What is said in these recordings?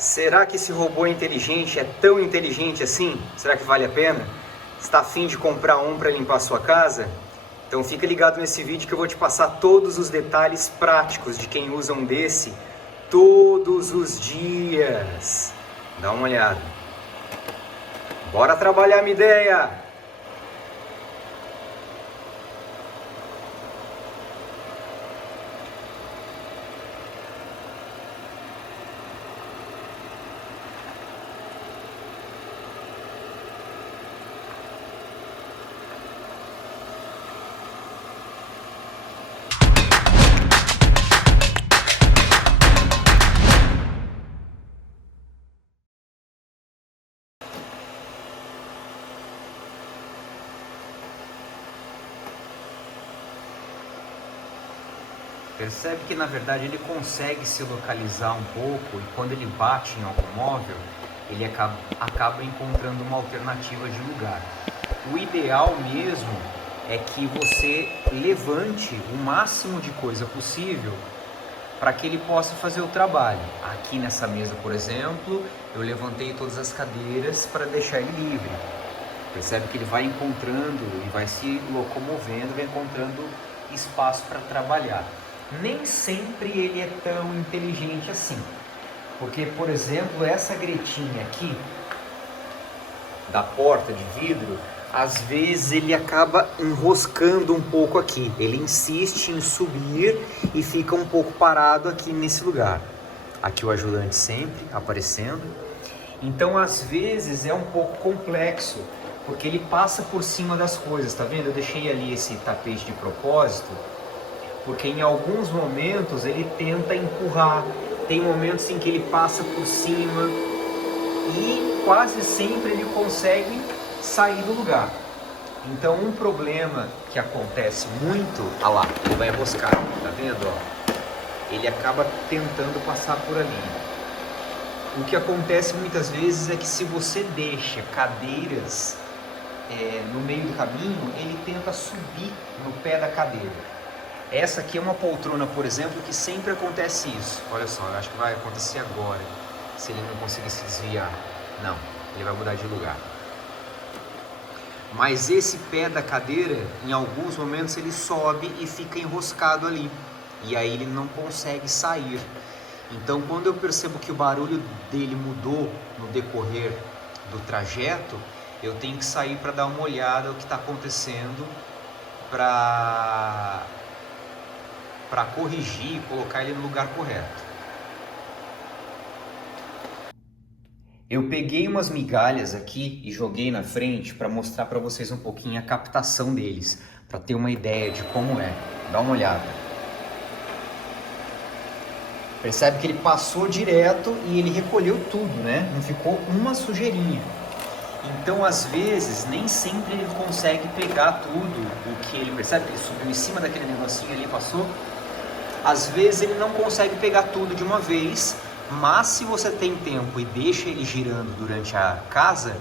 Será que esse robô inteligente é tão inteligente assim? Será que vale a pena? Está a fim de comprar um para limpar a sua casa? Então fica ligado nesse vídeo que eu vou te passar todos os detalhes práticos de quem usa um desse todos os dias. Dá uma olhada. Bora trabalhar minha ideia! Percebe que na verdade ele consegue se localizar um pouco e quando ele bate em algum móvel, ele acaba encontrando uma alternativa de lugar. O ideal mesmo é que você levante o máximo de coisa possível para que ele possa fazer o trabalho. Aqui nessa mesa, por exemplo, eu levantei todas as cadeiras para deixar ele livre. Percebe que ele vai encontrando e vai se locomovendo, vai encontrando espaço para trabalhar. Nem sempre ele é tão inteligente assim, porque, por exemplo, essa gretinha aqui da porta de vidro, às vezes ele acaba enroscando um pouco aqui, ele insiste em subir e fica um pouco parado aqui nesse lugar. Aqui o ajudante sempre aparecendo, então às vezes é um pouco complexo, porque ele passa por cima das coisas, tá vendo? Eu deixei ali esse tapete de propósito, porque em alguns momentos ele tenta empurrar, tem momentos em que ele passa por cima e quase sempre ele consegue sair do lugar. Então um problema que acontece muito, olha lá, ele vai enroscar, tá vendo? Ó? Ele acaba tentando passar por ali. O que acontece muitas vezes é que se você deixa cadeiras no meio do caminho, ele tenta subir no pé da cadeira. Essa aqui é uma poltrona, por exemplo, que sempre acontece isso. Olha só, eu acho que vai acontecer agora, se ele não conseguir se desviar. Não, ele vai mudar de lugar. Mas esse pé da cadeira, em alguns momentos, ele sobe e fica enroscado ali. E aí ele não consegue sair. Então, quando eu percebo que o barulho dele mudou no decorrer do trajeto, eu tenho que sair para dar uma olhada no que está acontecendo, para corrigir e colocar ele no lugar correto. Eu peguei umas migalhas aqui e joguei na frente para mostrar para vocês um pouquinho a captação deles, para ter uma ideia de como é. Dá uma olhada. Percebe que ele passou direto e ele recolheu tudo, né? Não ficou uma sujeirinha. Então, às vezes, nem sempre ele consegue pegar tudo o que ele percebe. Ele subiu em cima daquele negocinho ali e passou. Às vezes ele não consegue pegar tudo de uma vez, mas se você tem tempo e deixa ele girando durante a casa,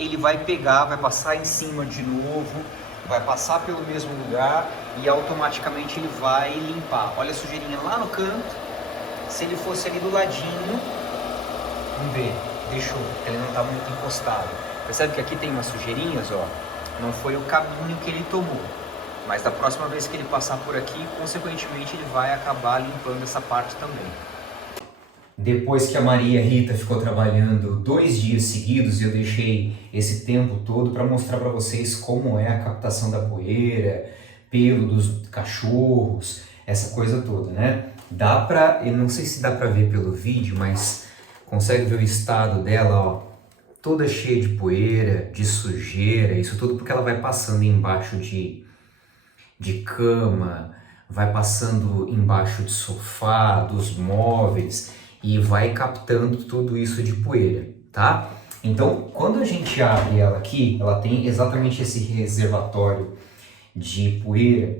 ele vai pegar, vai passar em cima de novo, vai passar pelo mesmo lugar e automaticamente ele vai limpar. Olha a sujeirinha lá no canto. Se ele fosse ali do ladinho, vamos ver, deixou, ele não está muito encostado. Percebe que aqui tem umas sujeirinhas, ó, não foi o caminho que ele tomou. Mas da próxima vez que ele passar por aqui, consequentemente ele vai acabar limpando essa parte também. Depois que a Maria Rita ficou trabalhando 2 dias seguidos, eu deixei esse tempo todo para mostrar para vocês como é a captação da poeira, pelo dos cachorros, essa coisa toda, né? Dá pra, eu não sei se dá para ver pelo vídeo, mas consegue ver o estado dela, ó, toda cheia de poeira, de sujeira, isso tudo porque ela vai passando embaixo de cama, vai passando embaixo de sofá, dos móveis e vai captando tudo isso de poeira, tá? Então, quando a gente abre ela aqui, ela tem exatamente esse reservatório de poeira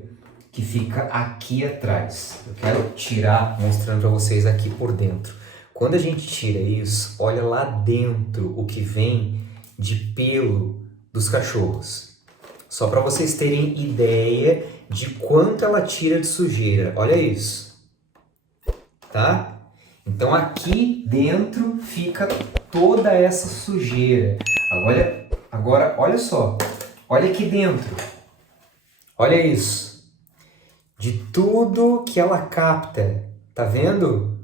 que fica aqui atrás. Eu quero tirar, mostrando para vocês aqui por dentro. Quando a gente tira isso, olha lá dentro o que vem de pelo dos cachorros. Só para vocês terem ideia de quanto ela tira de sujeira. Olha isso, tá? Então aqui dentro fica toda essa sujeira. Agora olha só, olha aqui dentro, olha isso, de tudo que ela capta, tá vendo?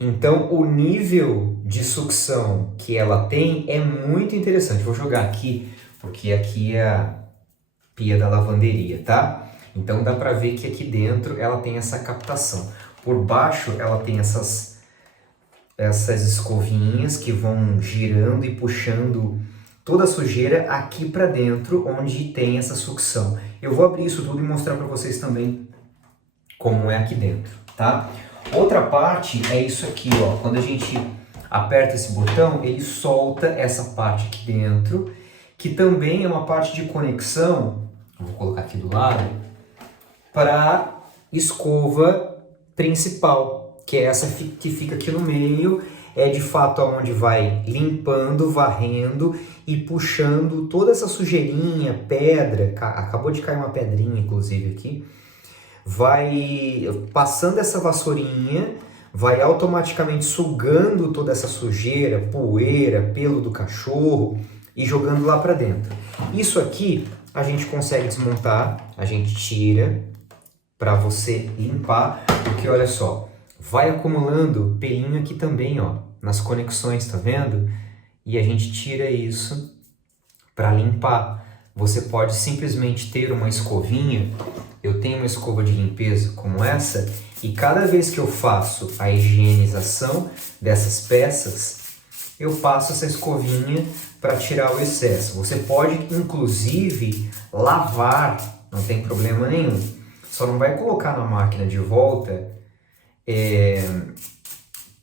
Então o nível de sucção que ela tem é muito interessante. Vou jogar aqui, porque aqui é a pia da lavanderia, tá? Então dá pra ver que aqui dentro ela tem essa captação. Por baixo ela tem essas escovinhas que vão girando e puxando toda a sujeira aqui para dentro, onde tem essa sucção. Eu vou abrir isso tudo e mostrar para vocês também como é aqui dentro, tá? Outra parte é isso aqui, ó. Quando a gente aperta esse botão, ele solta essa parte aqui dentro, que também é uma parte de conexão, vou colocar aqui do lado, para escova principal, que é essa que fica aqui no meio, é de fato onde vai limpando, varrendo e puxando toda essa sujeirinha, pedra, acabou de cair uma pedrinha inclusive aqui, vai passando essa vassourinha, vai automaticamente sugando toda essa sujeira, poeira, pelo do cachorro e jogando lá para dentro. Isso aqui a gente consegue desmontar, a gente tira para você limpar, porque olha só, vai acumulando pelinho aqui também, ó, nas conexões, tá vendo? E a gente tira isso para limpar. Você pode simplesmente ter uma escovinha. Eu tenho uma escova de limpeza como essa, e cada vez que eu faço a higienização dessas peças, eu passo essa escovinha para tirar o excesso. Você pode inclusive lavar, não tem problema nenhum. Só não vai colocar na máquina de volta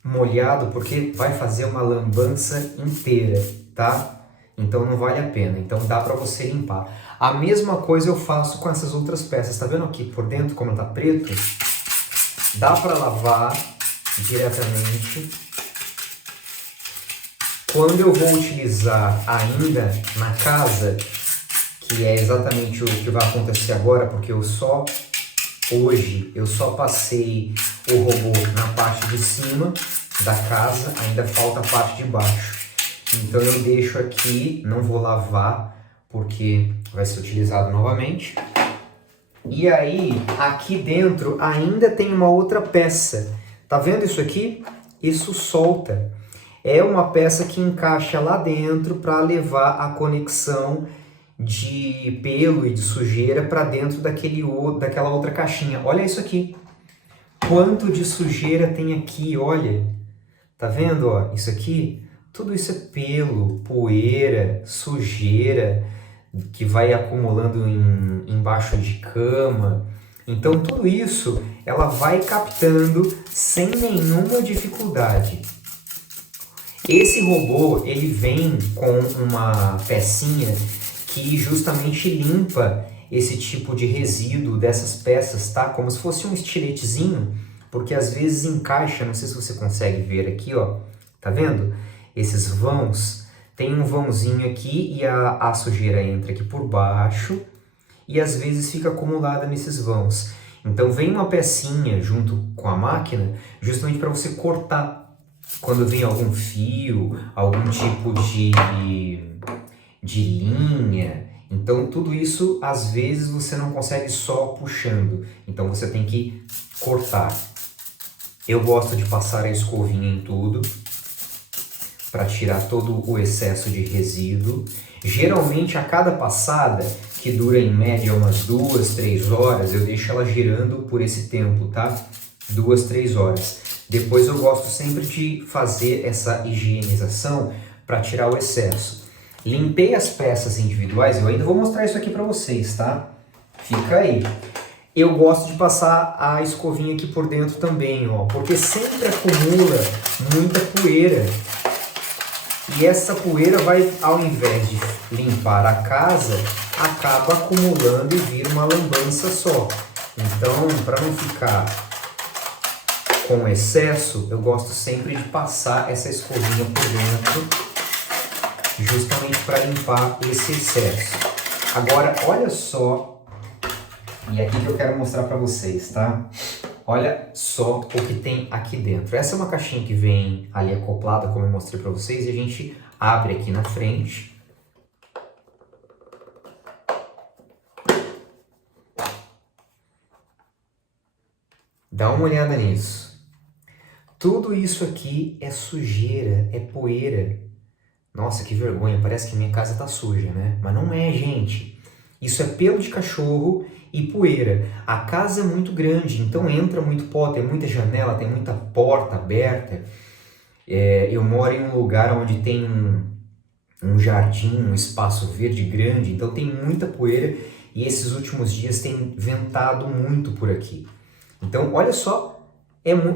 molhado, porque vai fazer uma lambança inteira, tá? Então não vale a pena. Então dá para você limpar. A mesma coisa eu faço com essas outras peças. Tá vendo aqui por dentro como tá preto? Dá para lavar diretamente. Quando eu vou utilizar ainda na casa, que é exatamente o que vai acontecer agora, porque hoje eu só passei o robô na parte de cima da casa, ainda falta a parte de baixo. Então eu deixo aqui, não vou lavar porque vai ser utilizado novamente. E aí, aqui dentro ainda tem uma outra peça. Tá vendo isso aqui? Isso solta. É uma peça que encaixa lá dentro para levar a conexão de pelo e de sujeira para dentro daquela outra caixinha. Olha isso aqui. Quanto de sujeira tem aqui, olha. Tá vendo, ó? Isso aqui, tudo isso é pelo, poeira, sujeira que vai acumulando embaixo de cama. Então tudo isso ela vai captando sem nenhuma dificuldade. Esse robô, ele vem com uma pecinha que justamente limpa esse tipo de resíduo dessas peças, tá? Como se fosse um estiletezinho, porque às vezes encaixa, não sei se você consegue ver aqui, ó, tá vendo? Esses vãos, tem um vãozinho aqui e a sujeira entra aqui por baixo e às vezes fica acumulada nesses vãos. Então vem uma pecinha junto com a máquina, justamente para você cortar quando vem algum fio, algum tipo de linha. Então tudo isso às vezes você não consegue só puxando, então você tem que cortar. Eu gosto de passar a escovinha em tudo para tirar todo o excesso de resíduo. Geralmente a cada passada, que dura em média umas 2, 3 horas, eu deixo ela girando por esse tempo, tá? 2, 3 horas. Depois eu gosto sempre de fazer essa higienização para tirar o excesso. Limpei as peças individuais, eu ainda vou mostrar isso aqui para vocês, tá? Fica aí. Eu gosto de passar a escovinha aqui por dentro também, ó, porque sempre acumula muita poeira. E essa poeira vai, ao invés de limpar a casa, acaba acumulando e vira uma lambança só. Então, para não ficar com excesso, eu gosto sempre de passar essa escovinha por dentro, justamente para limpar esse excesso. Agora, olha só, e aqui que eu quero mostrar para vocês, tá? Olha só o que tem aqui dentro. Essa é uma caixinha que vem ali acoplada, como eu mostrei para vocês, e a gente abre aqui na frente. Dá uma olhada nisso. Tudo isso aqui é sujeira, é poeira. Nossa, que vergonha, parece que minha casa tá suja, né? Mas não é, gente. Isso é pelo de cachorro e poeira. A casa é muito grande, então entra muito pó, tem muita janela, tem muita porta aberta. Eu moro em um lugar onde tem um jardim, um espaço verde grande, então tem muita poeira e esses últimos dias tem ventado muito por aqui. Então, olha só,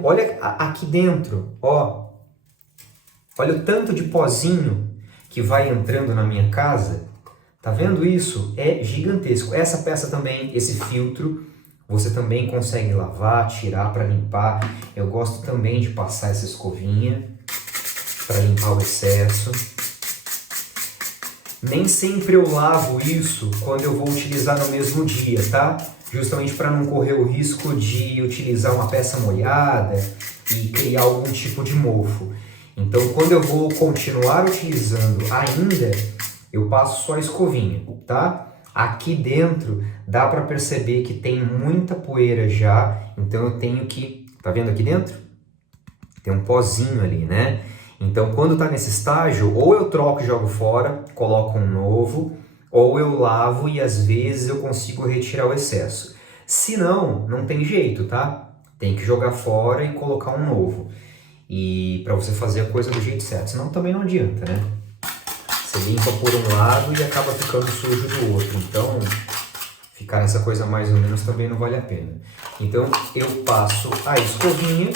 olha aqui dentro, ó. Olha o tanto de pozinho que vai entrando na minha casa. Tá vendo isso? É gigantesco. Essa peça também, esse filtro, você também consegue lavar, tirar para limpar. Eu gosto também de passar essa escovinha para limpar o excesso. Nem sempre eu lavo isso quando eu vou utilizar no mesmo dia, tá? Justamente para não correr o risco de utilizar uma peça molhada e criar algum tipo de mofo. Então, quando eu vou continuar utilizando ainda, eu passo só a escovinha, tá? Aqui dentro dá para perceber que tem muita poeira já, então eu tenho que... Tá vendo aqui dentro? Tem um pozinho ali, né? Então, quando tá nesse estágio, ou eu troco e jogo fora, coloco um novo, ou eu lavo e às vezes eu consigo retirar o excesso. Se não, não tem jeito, tá? Tem que jogar fora e colocar um novo. E para você fazer a coisa do jeito certo, senão também não adianta, né? Você limpa por um lado e acaba ficando sujo do outro. Então, ficar nessa coisa mais ou menos também não vale a pena. Então, eu passo a escovinha.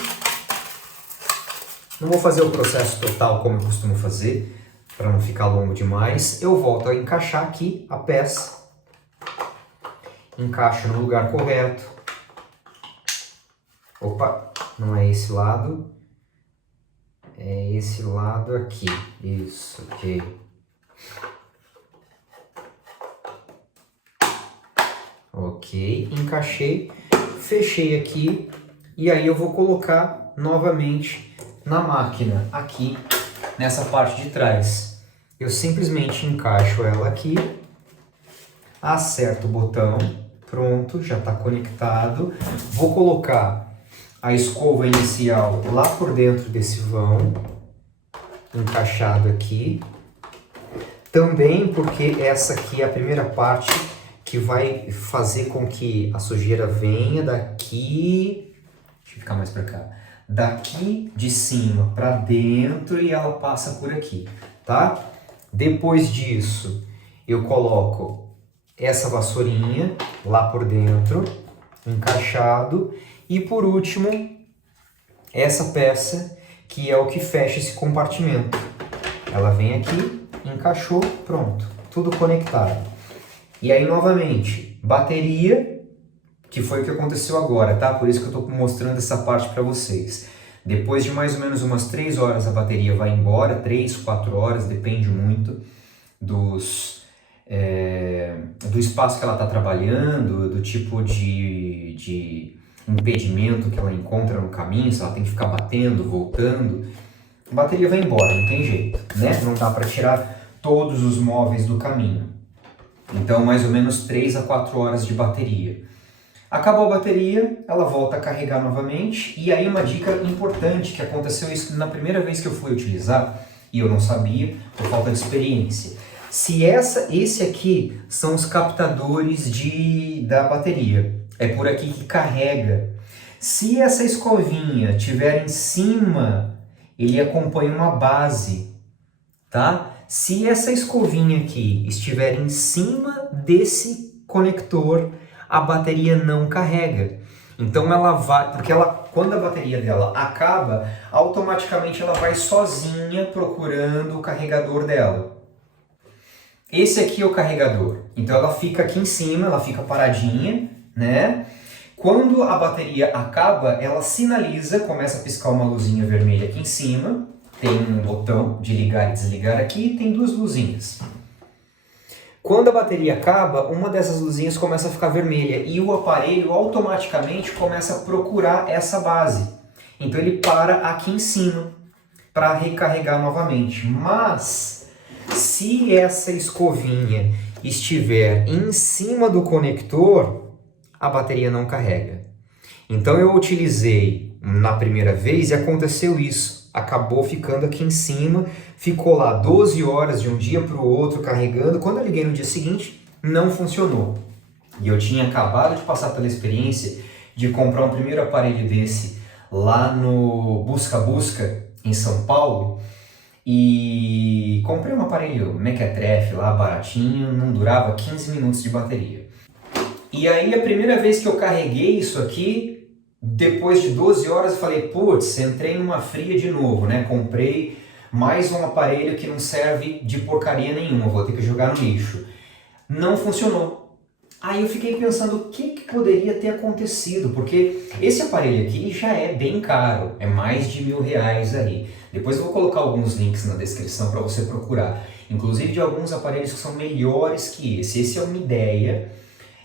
Não vou fazer o processo total como eu costumo fazer, para não ficar longo demais. Eu volto a encaixar aqui a peça. Encaixo no lugar correto. Opa, não é esse lado. É esse lado aqui. Isso, ok. Ok, encaixei, fechei aqui e aí eu vou colocar novamente na máquina, aqui nessa parte de trás. Eu simplesmente encaixo ela aqui, acerto o botão, pronto, já está conectado. Vou colocar a escova inicial lá por dentro desse vão, encaixado aqui. Também porque essa aqui é a primeira parte que vai fazer com que a sujeira venha daqui, deixa eu ficar mais para cá, daqui de cima para dentro e ela passa por aqui, tá? Depois disso, eu coloco essa vassourinha lá por dentro, encaixado, e por último, essa peça que é o que fecha esse compartimento. Ela vem aqui, encaixou, pronto, tudo conectado. E aí, novamente, bateria, que foi o que aconteceu agora, tá? Por isso que eu estou mostrando essa parte para vocês. Depois de mais ou menos umas 3 horas a bateria vai embora, 3, 4 horas, depende muito do espaço que ela está trabalhando, do tipo de impedimento que ela encontra no caminho, se ela tem que ficar batendo, voltando. A bateria vai embora, não tem jeito, né? Não dá para tirar todos os móveis do caminho. Então, mais ou menos 3 a 4 horas de bateria. Acabou a bateria, ela volta a carregar novamente. E aí uma dica importante, que aconteceu isso na primeira vez que eu fui utilizar, e eu não sabia, por falta de experiência. Se esse aqui são os captadores da bateria, é por aqui que carrega. Se essa escovinha estiver em cima, ele acompanha uma base, tá? Se essa escovinha aqui estiver em cima desse conector, a bateria não carrega. Então ela vai, porque quando a bateria dela acaba, automaticamente ela vai sozinha procurando o carregador dela. Esse aqui é o carregador. Então ela fica aqui em cima, ela fica paradinha, né? Quando a bateria acaba, ela sinaliza, começa a piscar uma luzinha vermelha aqui em cima. Tem um botão de ligar e desligar aqui e tem 2 luzinhas. Quando a bateria acaba, uma dessas luzinhas começa a ficar vermelha e o aparelho automaticamente começa a procurar essa base. Então ele para aqui em cima para recarregar novamente. Mas se essa escovinha estiver em cima do conector, a bateria não carrega. Então eu utilizei na primeira vez e aconteceu isso. Acabou ficando aqui em cima, ficou lá 12 horas de um dia para o outro carregando. Quando eu liguei no dia seguinte, não funcionou. E eu tinha acabado de passar pela experiência de comprar um primeiro aparelho desse lá no Busca Busca, em São Paulo. E comprei um aparelho mequetrefe lá, baratinho, não durava 15 minutos de bateria. E aí a primeira vez que eu carreguei isso aqui, depois de 12 horas eu falei, putz, entrei numa fria de novo, né? Comprei mais um aparelho que não serve de porcaria nenhuma, vou ter que jogar no lixo. Não funcionou. Aí eu fiquei pensando o que poderia ter acontecido, porque esse aparelho aqui já é bem caro, é mais de R$1.000 aí. Depois eu vou colocar alguns links na descrição para você procurar, inclusive de alguns aparelhos que são melhores que esse. Esse é uma ideia.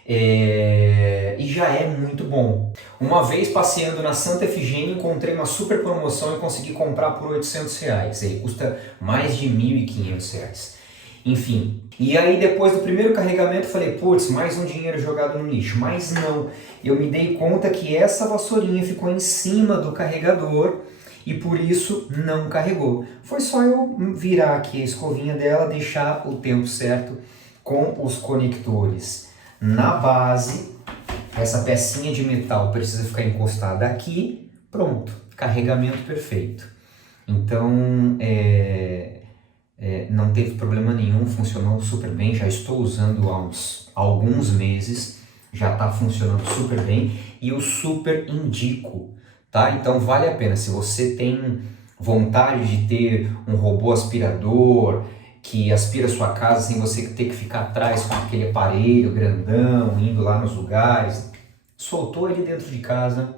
E já é muito bom. Uma vez passeando na Santa Efigênia, encontrei uma super promoção e consegui comprar por R$800. Ele custa mais de R$1.500. Enfim, e aí depois do primeiro carregamento falei, putz, mais um dinheiro jogado no lixo. Mas não, eu me dei conta que essa vassourinha ficou em cima do carregador e por isso não carregou. Foi só eu virar aqui a escovinha dela, deixar o tempo certo com os conectores na base. Essa pecinha de metal precisa ficar encostada aqui, pronto, carregamento perfeito. Então não teve problema nenhum, funcionou super bem, já estou usando há alguns meses, já está funcionando super bem e eu super indico, tá? Então vale a pena, se você tem vontade de ter um robô aspirador, que aspira a sua casa sem você ter que ficar atrás com aquele aparelho grandão, indo lá nos lugares. Soltou ele dentro de casa,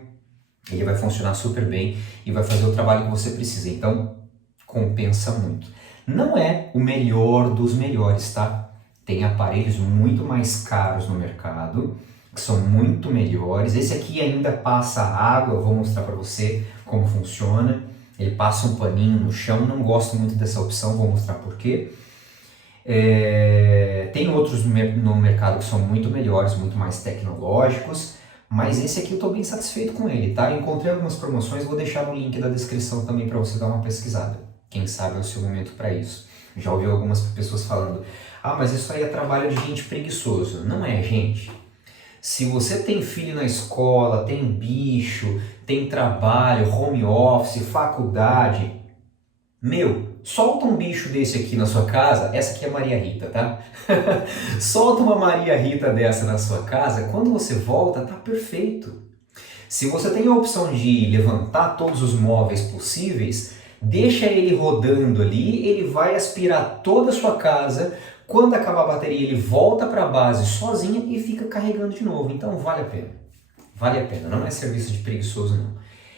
ele vai funcionar super bem e vai fazer o trabalho que você precisa. Então, compensa muito. Não é o melhor dos melhores, tá? Tem aparelhos muito mais caros no mercado, que são muito melhores. Esse aqui ainda passa água, eu vou mostrar para você como funciona. Ele passa um paninho no chão, não gosto muito dessa opção, vou mostrar por quê. Tem outros no mercado que são muito melhores, muito mais tecnológicos, mas esse aqui eu estou bem satisfeito com ele, tá? Encontrei algumas promoções, vou deixar no link da descrição também para você dar uma pesquisada. Quem sabe é o seu momento para isso. Já ouvi algumas pessoas falando, mas isso aí é trabalho de gente preguiçoso. Não é, gente. Se você tem filho na escola, tem bicho, tem trabalho, home office, faculdade, solta um bicho desse aqui na sua casa, essa aqui é a Maria Rita, tá? Solta uma Maria Rita dessa na sua casa, quando você volta, tá perfeito. Se você tem a opção de levantar todos os móveis possíveis, deixa ele rodando ali, ele vai aspirar toda a sua casa. Quando acabar a bateria, ele volta para a base sozinha e fica carregando de novo. Então vale a pena. Vale a pena. Não é serviço de preguiçoso, não.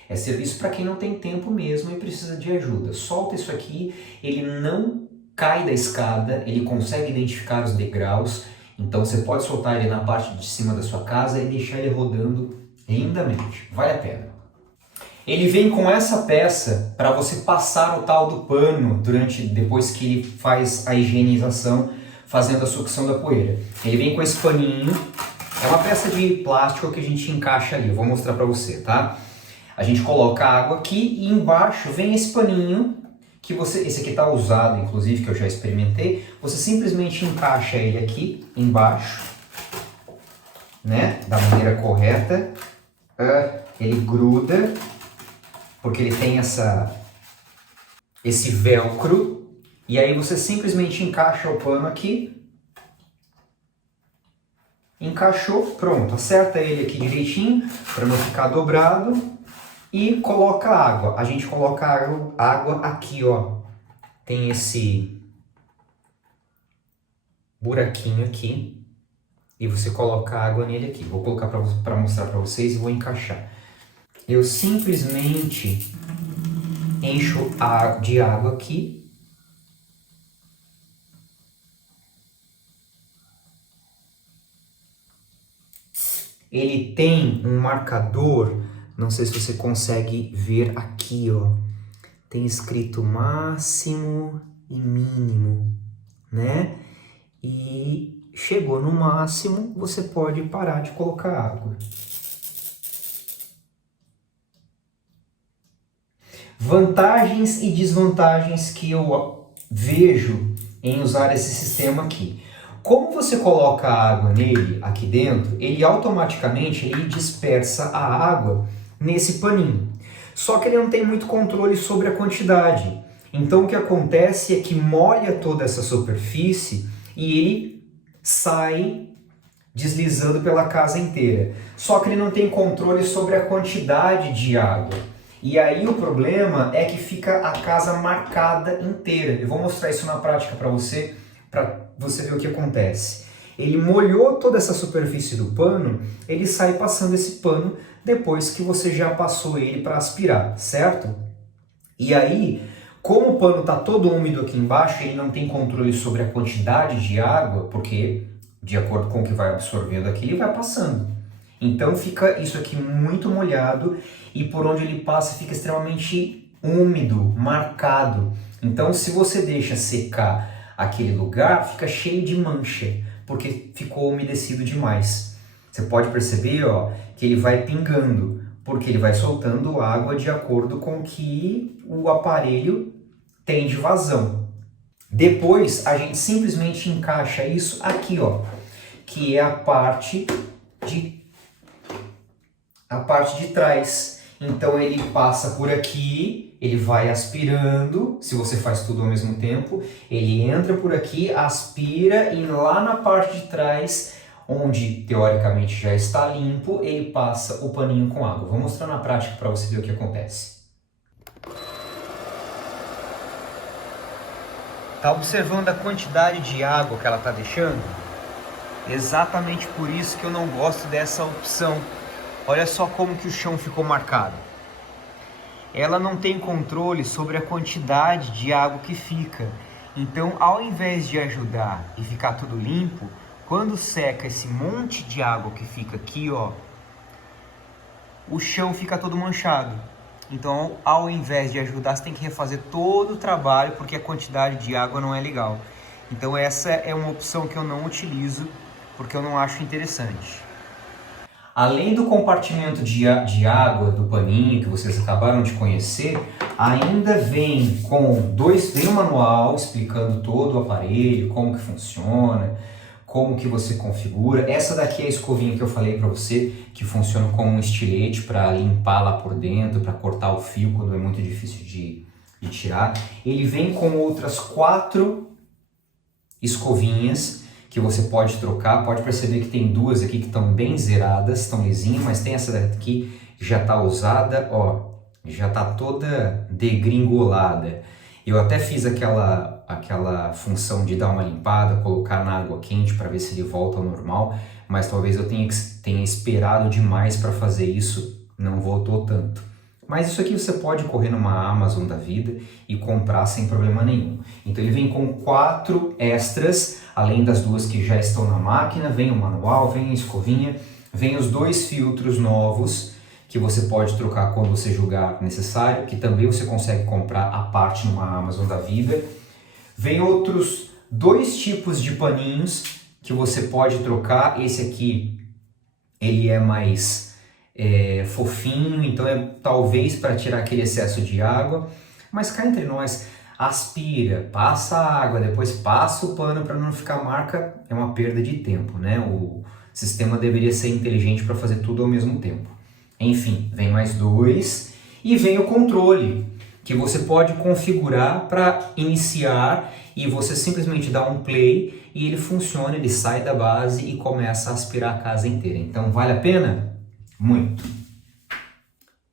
É serviço para quem não tem tempo mesmo e precisa de ajuda. Solta isso aqui, ele não cai da escada, ele consegue identificar os degraus. Então você pode soltar ele na parte de cima da sua casa e deixar ele rodando lindamente. Vale a pena. Ele vem com essa peça para você passar o tal do pano depois que ele faz a higienização, fazendo a sucção da poeira. Ele vem com esse paninho, é uma peça de plástico que a gente encaixa ali, eu vou mostrar para você, tá? A gente coloca a água aqui e embaixo vem esse paninho, esse aqui tá usado inclusive, que eu já experimentei, você simplesmente encaixa ele aqui embaixo, né, da maneira correta, ele gruda, porque ele tem esse velcro, e aí você simplesmente encaixa o pano aqui, encaixou, pronto, acerta ele aqui direitinho, para não ficar dobrado, e coloca água. A gente coloca água aqui, ó, tem esse buraquinho aqui, e você coloca água nele aqui. Vou colocar para mostrar para vocês e vou encaixar. Eu simplesmente encho de água aqui ele tem um marcador, não sei se você consegue ver aqui, ó. Tem escrito máximo e mínimo, né? E chegou no máximo, você pode parar de colocar água. Vantagens e desvantagens que eu vejo em usar esse sistema aqui. Como você coloca a água nele, aqui dentro, ele automaticamente dispersa a água nesse paninho. Só que ele não tem muito controle sobre a quantidade. Então o que acontece é que molha toda essa superfície e ele sai deslizando pela casa inteira. Só que ele não tem controle sobre a quantidade de água. E aí o problema é que fica a casa marcada inteira. Eu vou mostrar isso na prática para você ver o que acontece. Ele molhou toda essa superfície do pano, ele sai passando esse pano depois que você já passou ele para aspirar, certo? E aí, como o pano está todo úmido aqui embaixo, ele não tem controle sobre a quantidade de água, porque de acordo com o que vai absorvendo aqui, ele vai passando. Então fica isso aqui muito molhado e por onde ele passa fica extremamente úmido, marcado. Então se você deixa secar aquele lugar, fica cheio de mancha, porque ficou umedecido demais. Você pode perceber, ó, que ele vai pingando, porque ele vai soltando água de acordo com que o aparelho tem de vazão. Depois a gente simplesmente encaixa isso aqui, ó, que é a parte de trás. Então ele passa por aqui, ele vai aspirando, se você faz tudo ao mesmo tempo, ele entra por aqui, aspira e lá na parte de trás, onde teoricamente já está limpo, ele passa o paninho com água. Vou mostrar na prática para você ver o que acontece. Tá observando a quantidade de água que ela está deixando? Exatamente por isso que eu não gosto dessa opção. Olha só como que o chão ficou marcado. Ela não tem controle sobre a quantidade de água que fica. Então, ao invés de ajudar e ficar tudo limpo, quando seca esse monte de água que fica aqui, ó, o chão fica todo manchado. Então, ao invés de ajudar, você tem que refazer todo o trabalho, porque a quantidade de água não é legal. Então, essa é uma opção que eu não utilizo, porque eu não acho interessante. Além do compartimento de água do paninho que vocês acabaram de conhecer, ainda vem um manual explicando todo o aparelho, como que funciona, como que você configura. Essa daqui é a escovinha que eu falei para você, que funciona como um estilete para limpar lá por dentro, para cortar o fio quando é muito difícil de tirar. Ele vem com outras 4 escovinhas que você pode trocar. Pode perceber que tem 2 aqui que estão bem zeradas, estão lisinhas, mas tem essa daqui que já está usada, ó, já está toda degringolada. Eu até fiz aquela função de dar uma limpada, colocar na água quente para ver se ele volta ao normal, mas talvez eu tenha esperado demais para fazer isso, não voltou tanto. Mas isso aqui você pode correr numa Amazon da vida e comprar sem problema nenhum. Então ele vem com 4 extras, além das 2 que já estão na máquina, vem o manual, vem a escovinha, vem os 2 filtros novos que você pode trocar quando você julgar necessário, que também você consegue comprar à parte numa Amazon da vida. Vem outros 2 tipos de paninhos que você pode trocar. Esse aqui, ele é mais fofinho, então é talvez para tirar aquele excesso de água, mas cá entre nós, aspira, passa a água, depois passa o pano para não ficar marca, é uma perda de tempo, né? O sistema deveria ser inteligente para fazer tudo ao mesmo tempo. Enfim, vem mais 2 e vem o controle, que você pode configurar para iniciar e você simplesmente dá um play e ele funciona, ele sai da base e começa a aspirar a casa inteira. Então vale a pena? Muito.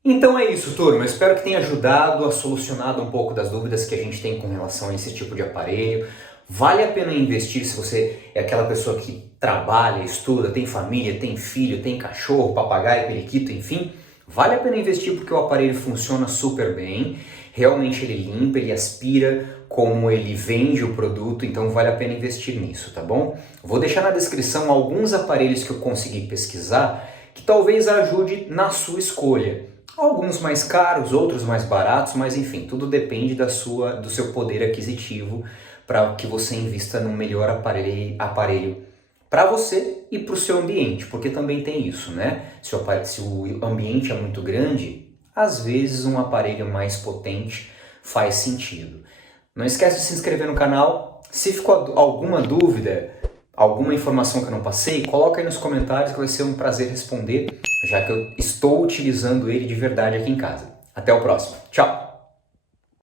Então é isso, turma. Eu espero que tenha ajudado a solucionar um pouco das dúvidas que a gente tem com relação a esse tipo de aparelho. Vale a pena investir se você é aquela pessoa que trabalha, estuda, tem família, tem filho, tem cachorro, papagaio, periquito, enfim. Vale a pena investir porque o aparelho funciona super bem. Realmente ele limpa, ele aspira como ele vende o produto, então vale a pena investir nisso, tá bom? Vou deixar na descrição alguns aparelhos que eu consegui pesquisar que talvez ajude na sua escolha. Alguns mais caros, outros mais baratos, mas enfim, tudo depende do seu poder aquisitivo para que você invista no melhor aparelho para você e para o seu ambiente, porque também tem isso, né? Se o ambiente é muito grande, às vezes um aparelho mais potente faz sentido. Não esquece de se inscrever no canal. Se ficou alguma dúvida, alguma informação que eu não passei, coloca aí nos comentários que vai ser um prazer responder, já que eu estou utilizando ele de verdade aqui em casa. Até o próximo. Tchau!